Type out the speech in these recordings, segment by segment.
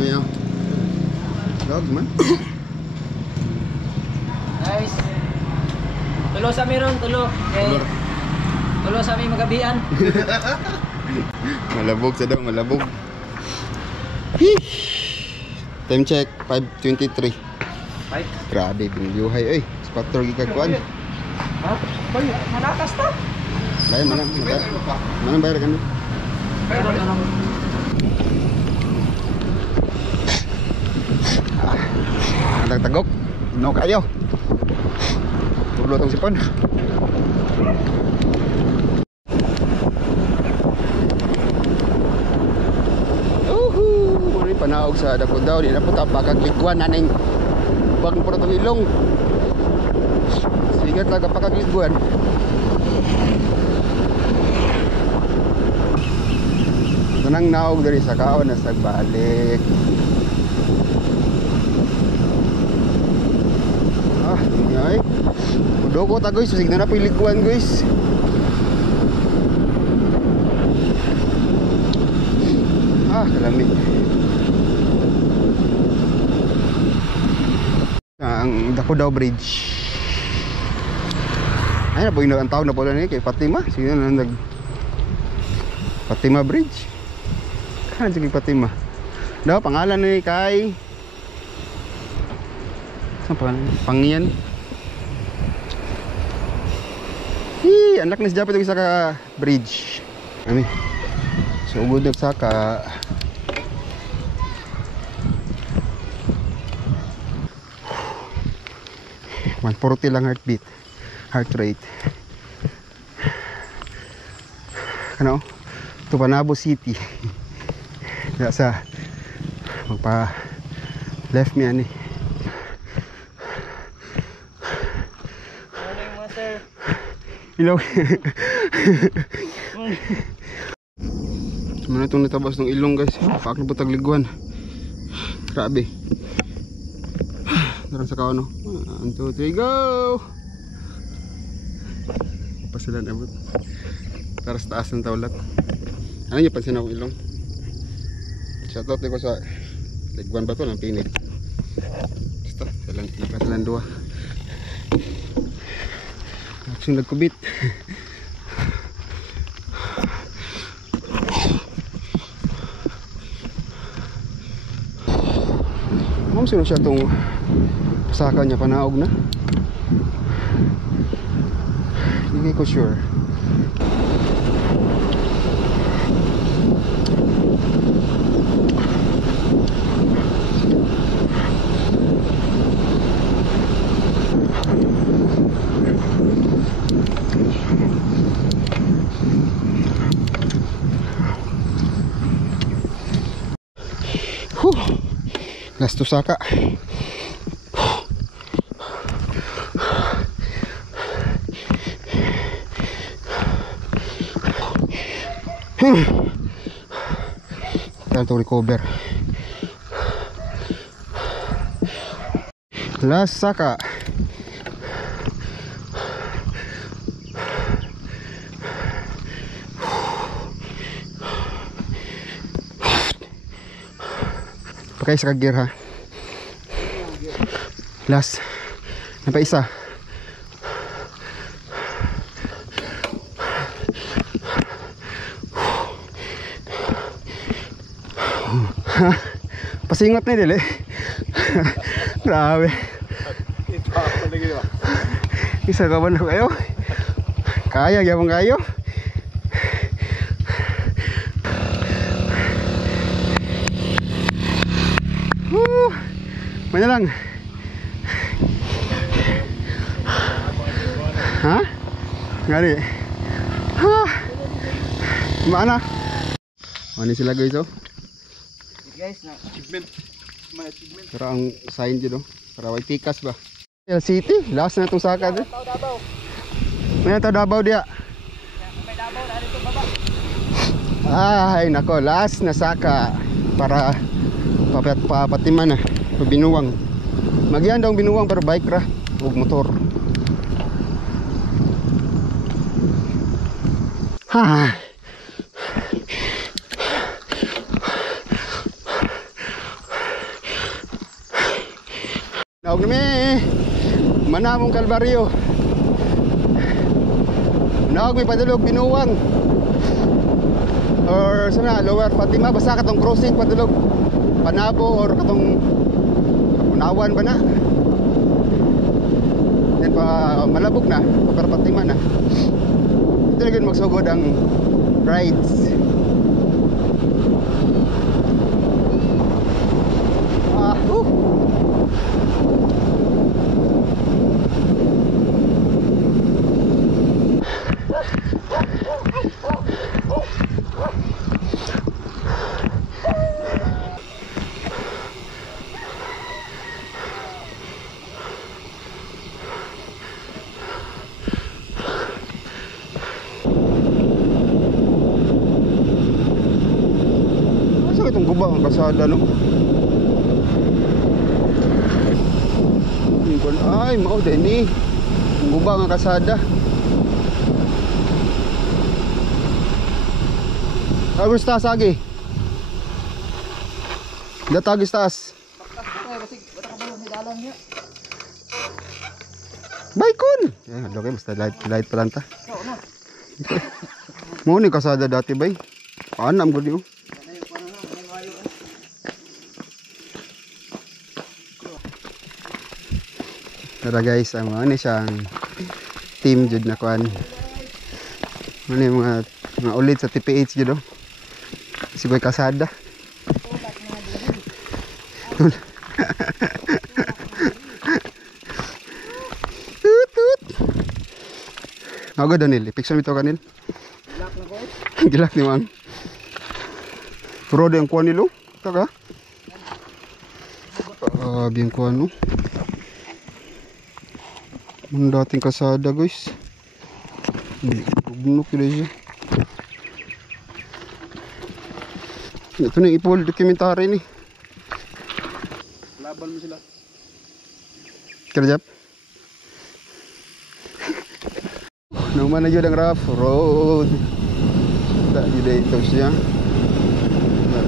Dami oh. Dog man. Guys. Tulo sa meron, tulo. Okay. Tulo sa may magabian. Malabog sa daw, malabog. Time check 5:23. Grabe binuhay oy. Spatter gikagkuan. Ha? Bay, malakas ta. Lain mana? Mana bayar kan? Tagtagok. No kayo. Pulo tong sipon. Muli panaog sa dako daw di na po tapakagligwan naning bag po itong ilong. Sigat lang kapakagligwan. Tanang naog dari sa kaon na sagbalik. Ngay. Udo ko ta guys, signa na po iliguan guys. Kalami. Ang Dakodaw Bridge. Ay na po yung tawag na po lang kay Fatima. Sige na nag Fatima Bridge. Kan sige Fatima. Daw pangalan ni kay saan pangalan? Pangyan. Anak ni dapat isa ka bridge. Ani. So ugod nagsaka. $140 lang heartbeat, heart rate. Kano? Ito Panabo City. Diya sa magpa left me ani. Morning mo sir. Hello. Mana itong natabas ng ilong guys. Paak na po tagliguan. Grabe. Darang sa kao no. 1, 2, 3, go! Pasilan abot. Para sa taas ng tawlat. Ano niyo pansin akong ilong? Shoutout ko sa liguan ba ito ng pinit. Basta, silang dua. Action nagkubit. Ma'am, sino siya itong pasaka niya panaog na? Hindi ko sure. Last to saka. Time to recover. Last saka. Pakai sa gear ha. Last. Nampak isa. Pasingot na dili. Grabe. Isa ka ba na kayo? Kaya gyapon kayo? Mana lang? Ha? Ngari. Ha? Mana? Ano sila guys oh? Guys na Achievement. May achievement. Pero ang sign dito, para way tikas ba? City, last na itong saka din. Dabaw. May ito Dabaw dia. May dabaw na dito baba. Ay nako, last na saka para papatiman na binuwang. Magian daw binuwang pero bike ra ug motor. Ha. Tawag namin Manamong Kalbaryo. Nawag may padulog Binuwang or sana Lower Fatima, basta katong crossing padulog Panabo or katong Unawan ba na. Then pa Malabog na, Upper Fatima na. Ito na magsugod ang rides. Itong guba ang kasada no. Ay mao din ni ang guba ang kasada. Agos taas agi. Datagis taas. Baikon. Eh okay basta light pa lang ta. Mo ni kasada dati bay. Paanam gud yo. Tara guys, ang ano siyang team jud na kuan. Ano yung mga ulit sa TPH jud oh. Si Boy Kasada. Tut. Ako Daniel, picture ito kanil. Gilak na ko. Gilak ni man. Pro yung kuan nilo. Taka. Biang kuan no. Ang dating kasada guys. Bubunok yun siya. Ito na ipol dokumentary ni. Laban mo sila. Kerjap. Naman na yun ang rough road. Tak dito siya.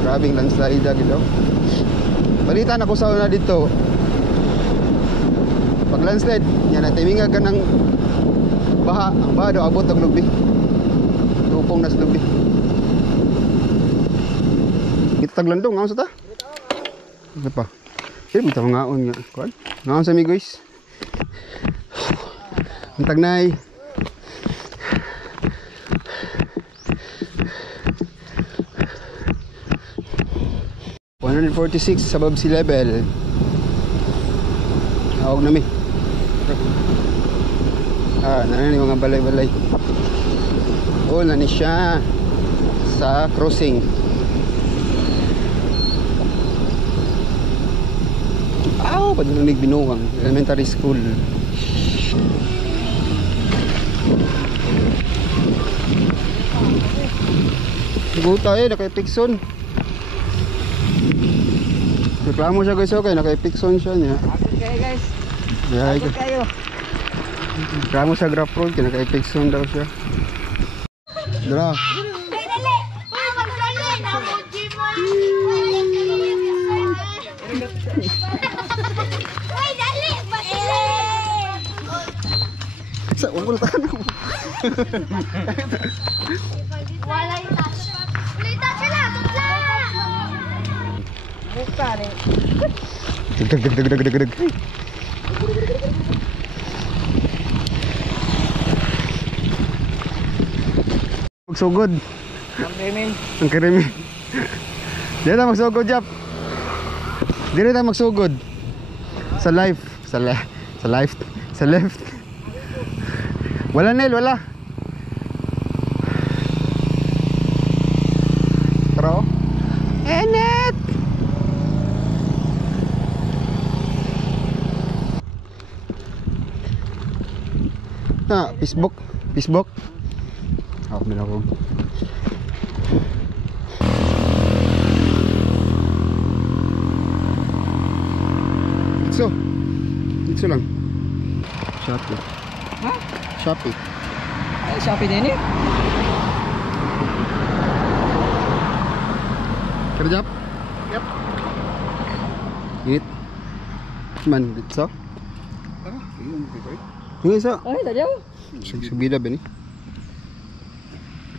Grabing landslide gitu. Balita na ko sa una dito. Pag landslide, yan na timinga ka ng baha. Ang baha daw abot ang lubi. Tupong nas lubi. Ito taglandong, ngaon sa ta? Ano pa? Sino mo ito ngaon nga? Kuan? Ngaon sa mi guys. Ang tagnay. $146 above sea level. Hawag na mi. Nana ni mga balay-balay. Nani siya sa crossing. Padulanig Binuwang Elementary School. Guta naka-Pixon. Reklamo siya guys, okay, naka-Pixon siya niya. Akit kayo guys. Yeah, Akit kayo. reklamo sa Graph Road, naka-Pixon daw siya. Dra. Ay, dali! Magdali! Namuji mo! Ay, dali! Dali! Sa umultan mo. Walay touch. Walay touch sila! Tutla! Buka ni. Dag. Magsugod. Ang krimen. Ang krimen. Dito na magsugod, Jap. Dito na magsugod. Sa life. Sa left. Wala Nel, wala. Tara. Enet. Facebook. Ako minawag. Dito lang. Shopee. Ha? Shopee. Ay, Shopee din eh. Kerja? Yep. Init. Man, dito. Tara, yun ko. Yung isa. Ay, tadyaw. Subida ba ni?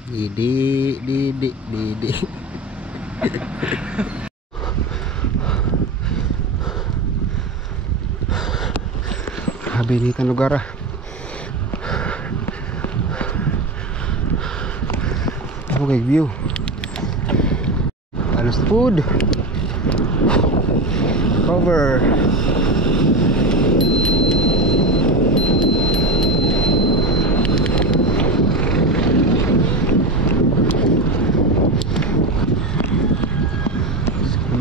Di. Grabe ni kan lugar ah. Okay, view. Alas food. Cover.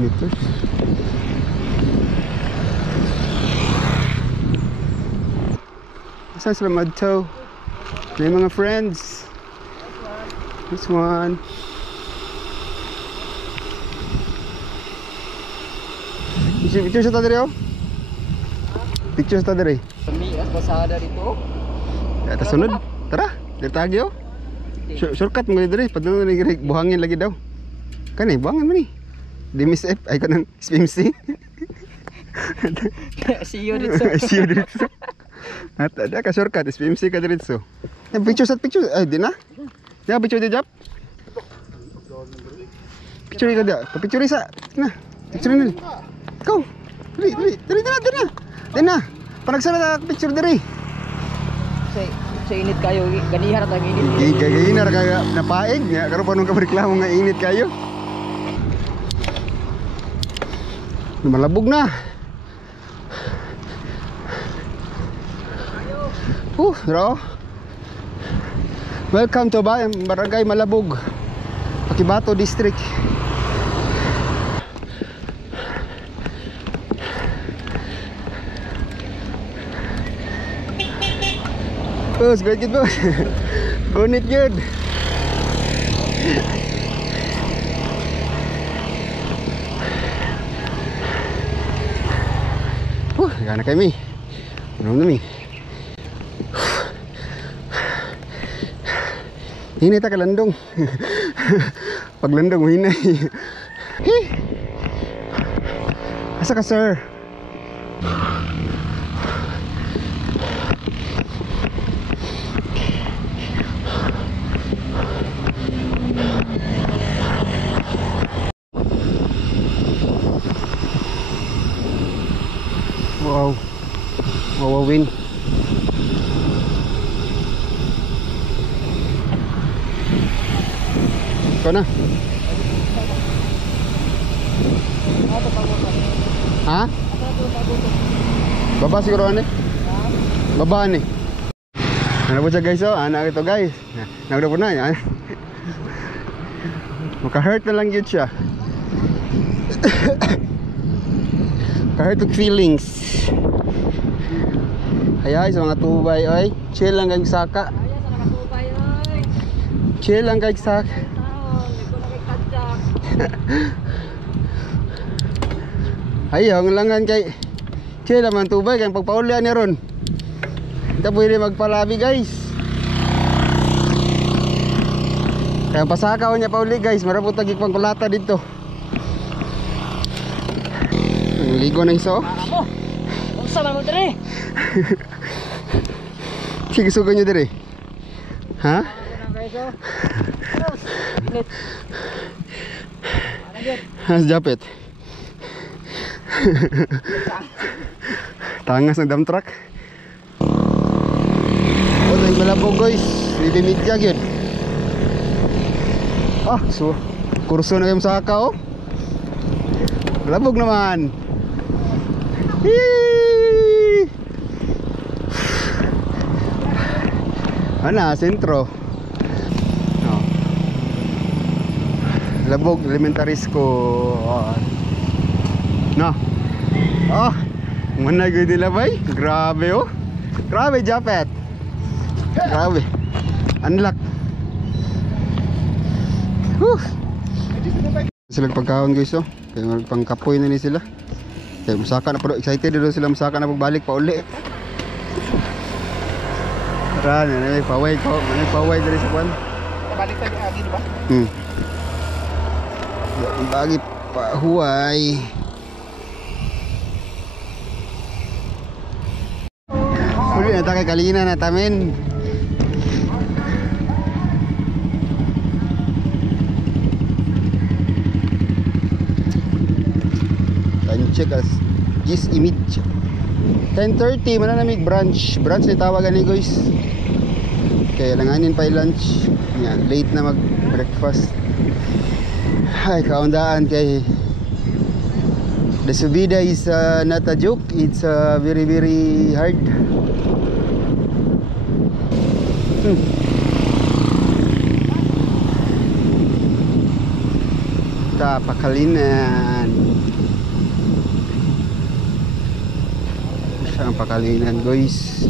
Meters. Saan sila madto? May mga friends. This one. Picture sa tadiri oh. Picture sa tadiri. Kami as pasada dito. Atas sunod. Tara, dito tagi oh. Shortcut mo diri, padulong ni buhangin lagi daw. Kani, buhangin mo ni. Di miss F, ay ka ng SPMC. See you dito. See you dito. At ada ka shortcut, SPMC ka dito. Picture sa picture, ay di na. Ya picture di jap. Picture ka dia, picture sa. Na. Picture ni. Go. Diri na. Panagsara ta picture diri. Sa init kayo, ganihan at ang init. Gagayin na kaya napaig nya karon pa nung ka reklamo nga init kayo. Malabog na. Bro. Welcome to Barangay Malabog, Pakibato District. Boss, good boss. Gunit good. Gana kami. Minum mi. Ini tak kelandung. Paglandung hinay. Asa ka sir? Wow. Wawawin. Ikaw na. Ha? Baba siguro ani? Baba ani. Ano po siya guys oh? Anak ito guys. Nagda po na. Maka-hurt na lang yun siya. Maka-hurt of feelings. Ay sa mga tubay oy. Chill lang kay saka. Chill lang kay saka. Ayaw ang langan kay chill naman tubay kay pagpaulian ni ron. Hindi pwede magpalabi guys. Kaya pasakaw niya pauli guys, marabot tagig pangkulata dito. Ang ligo na iso. Unsa man mo dire? Sige sugan niyo dire. Ha? Has japet. Tangas ng dump truck. Oh, may malabog guys. Libimit ka yun. Ah, so kurso na yung saka oh. Malabog naman. Hii! Ana, sentro. Oh. Labog elementary school. Oh. No. Oh, mana gud nila bay? Grabe oh. Grabe japet. Grabe. Unlock. Sila pagkaon guys oh. Kaya pangkapoy na ni sila. Kaya musaka na pero excited doon sila musaka na pagbalik pa uli. Tara na may paway ko, may paway diri sa kwan. Balik tayo agi di ba? Bagi pa huway. Dili na kay kalina na tamen. Time check as Gis image. 10:30 man na namig brunch. Brunch ni tawagan ni guys. Kaya langanin pa lunch. Yan, late na mag-breakfast. Ay, kaundaan kay the subida is not a joke. It's very very hard. Pakalinan. Siya ang pakalinan guys.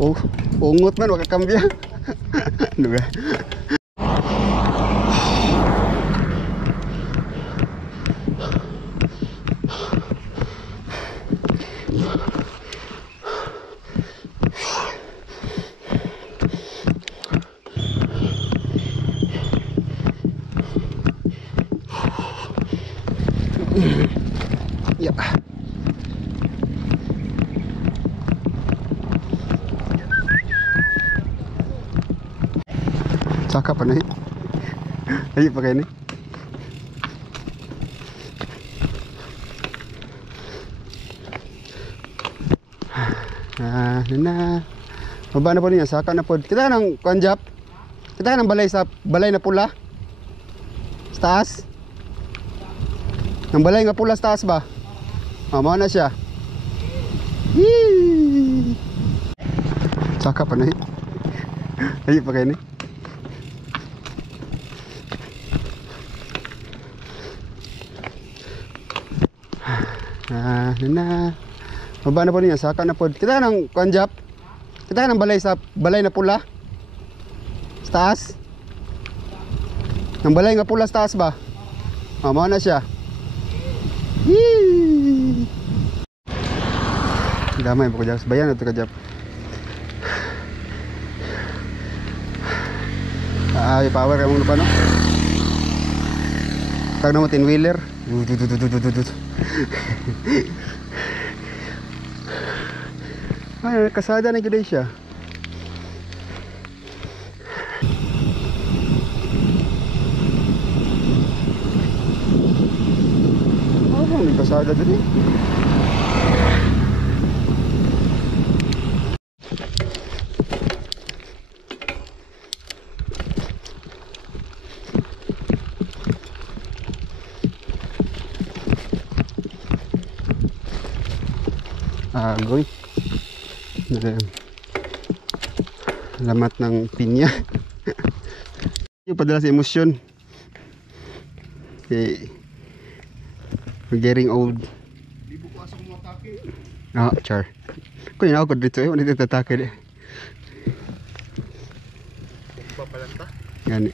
Oh, ungot man waka kambya. Ano ba? Ya. Cakap pa na eh. Ayo pakai ni. Na. Baba na po niya, saka na po. Kita nang kanjap. Kita nang balay na pula. Sa taas. Nang balay nga pula sa taas ba? Mama na siya. Yee! Saka pa na eh. Ayo pakai ni. Na. Baba na po niya, saka na po. Kita nang kanjap. Kita nang balay na pula. Sa taas. Nang balay nga pula sa taas ba? Mama na siya. Yee! Damay po kajap. Bayan na ito kajap. Power kayo muna pa no? Tag na mo 10-wheeler. Ay, kasada na gede siya. May kasada din eh. Agoy. Lamat ng pinya. Yung padala sa emosyon. Okay. We're getting old. Di buko asa mo atake. Ah, char. Kung yun ako dito eh, wala dito tatake eh. Papalanta. Gani.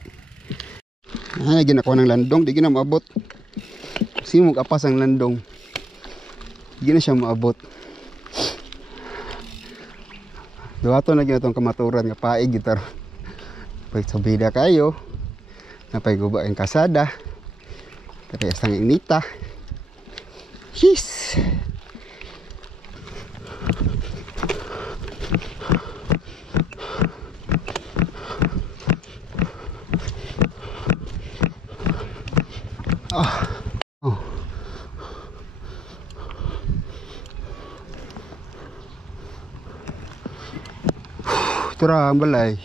Ay, ginakuha ng landong, di gina maabot. Simog apas ang landong. Di na siya maabot. Duwato na gina itong kamaturan nga paig gitar. Pag sabida kayo, napay guba ang kasada. Tapi asang inita. His. Oh. Ito ra ang balay.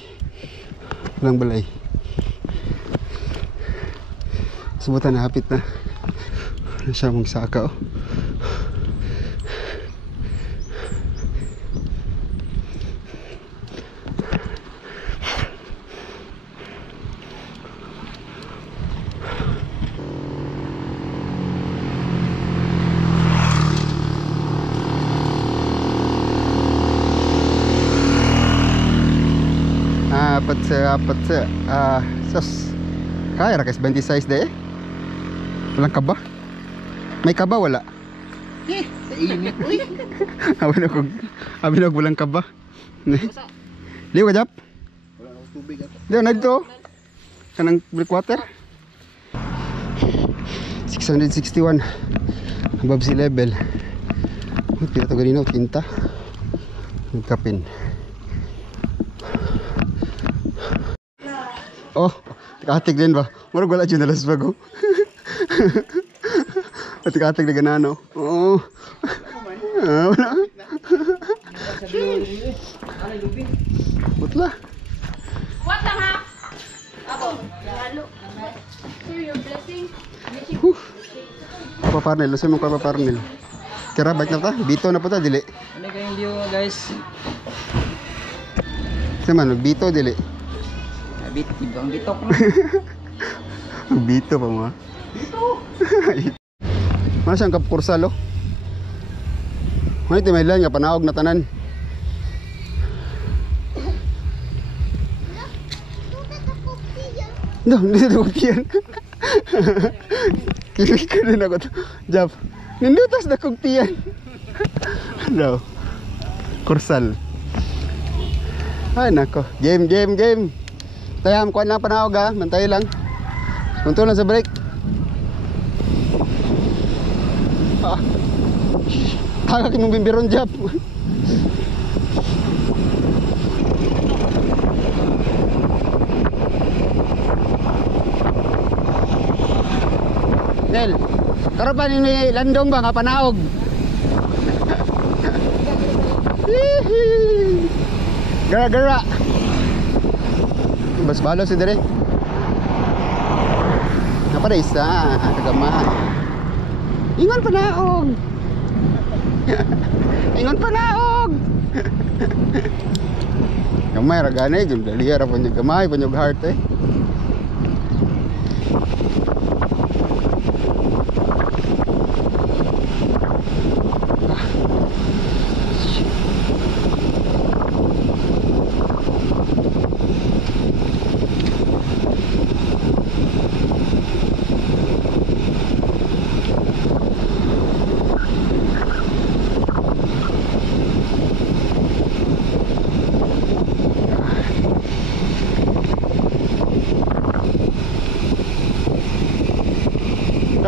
Walang balay. Subutan na hapit na. Ano siya mong saka oh. Apat sa sus. Kaya ra kas 26 de. Walang kaba. May kaba wala. Sa init uy. Abi na walang kaba. Liw ka, Jap? Wala akong tubig ato. Liw na dito. Kanang breakwater. 661 above sea level. Pila to ganina, tinta. Nagkapin. Oh, tikatig din ba? Murag wala dyan nalas bago. Tikatig na ganano. Oo. Wala. Putla. What lang ha? Ako. Lalo. Sir, your blessing. Paparnel, lusay mo ka paparnel. Kira bike na ta, bito na po ta dili. Ano kayong view guys? Saman bito dili. Ang bitok mo. Bito pa mo. Bito. Mana siyang kapkursal oh. Ano ito may lang nga panahog na tanan. No, hindi sa tuktiyan. Kilig ka rin ako. Jap, nindutas na kuktiyan. No. Kursal. Ay nako, game. Tayam, kuhan lang panahog ha, mantay lang. Punto lang sa break. Ah. Tagak mong bimbiron, Jap. Nel, karopan ni landong ba nga panahog? Gara-gara. Bas balo si dire. Napada isa, kagama. Ingon panaog. Ingon panaog. Gamay ra gani, gud dali ra po gamay po heart eh.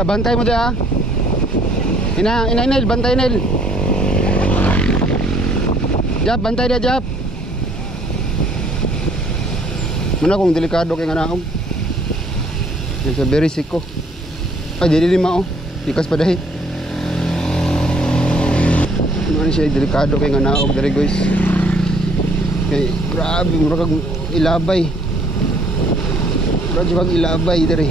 Bantay mo dia. Ina Nel, bantay Nel. Jap, bantay dia Jap. Mana kung delikado kay nganaog. Sa very sick ko. Ay dili lima oh. Ikas pa dahi. Ano siya delikado kay nganaog diri guys. Kay grabe mura kag ilabay. Grabe kag ilabay diri.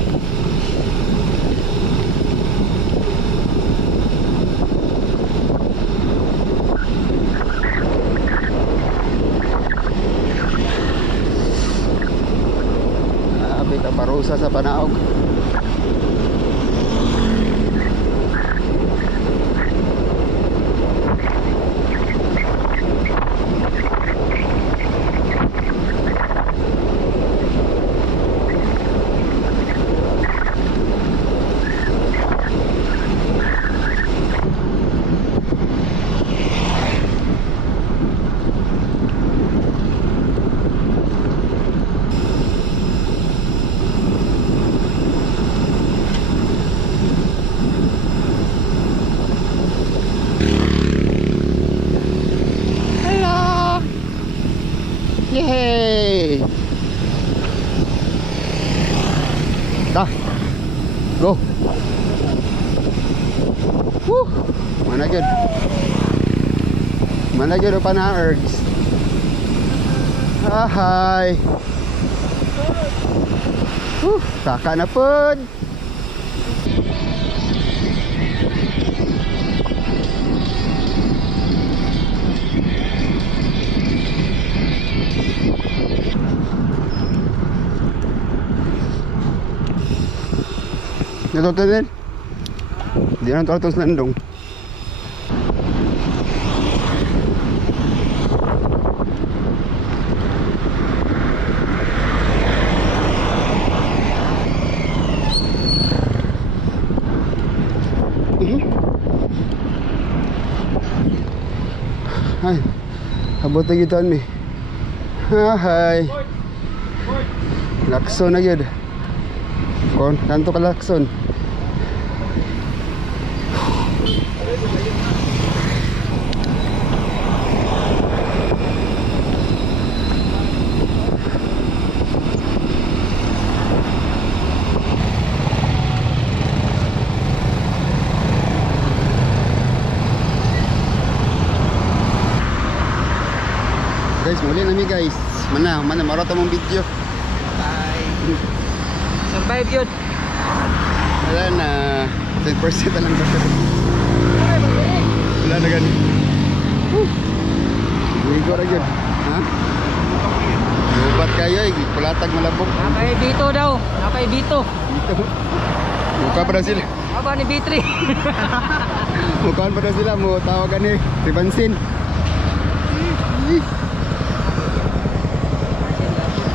Parusa sa panaog. Yay! Dah. Go. Woo! Mana good? Mana good pa na ergs? Ah, hi. Saka na pod. Ito din. Di na ito sa landong. Ay, abot na gitaan mi. Hi. Lakson na yun. Kanto ka lakson. Guys, muli nami guys. Mana marata mong video. Bye. Survive yun. Wala na 10% na lang ba? Wala na gani. Ligo ra yun. Ha? Lubat kayo eh, pulatag malabok. Nakay Bito daw. Nakay Bito. Dito. Mukha pa na sila. Aba ni B3. Mukhaan pa na sila mo tawagan eh. Si Bansin.